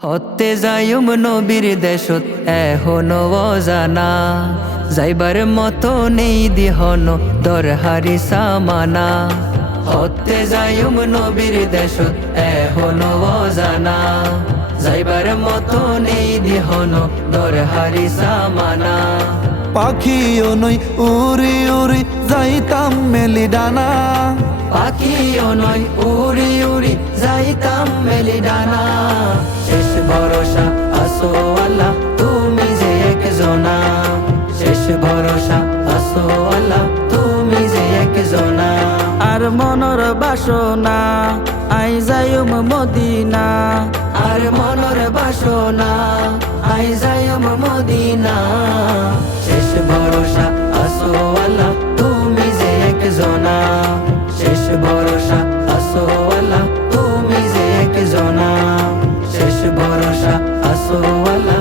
হতে যাইম নবীর দেশত এখনো অজানা, যাইবার মতো নেই দিহন দরহারি সামানা। হতে যাইম নবীর দেশত এখনো অজানা, যাইবার মতো নেই দিহন দরহারি সামানা। পাখিও নই উড়ি উড়ি যাইতাম মেলি ডানা, পাখিও নয় উড়ি উড়ি যাইতাম মেলি ডানা। শেষ ভরসা আসো আল্লাহ তুমি যে একজনা, শেষ ভরসা আসো আল্লাহ তুমি যে একজনা। আর মনর বাসনা আই যাইম মদিনা, আর মনর বাসনা আই যাইম মদিনা। শেষ ভরসা আসো আল্লাহ তুমি যে একজনা, শেষ ভরসা আসো আল্লাহ তুমি যে একজনা, শেষ ভরসা আসো আল্লাহ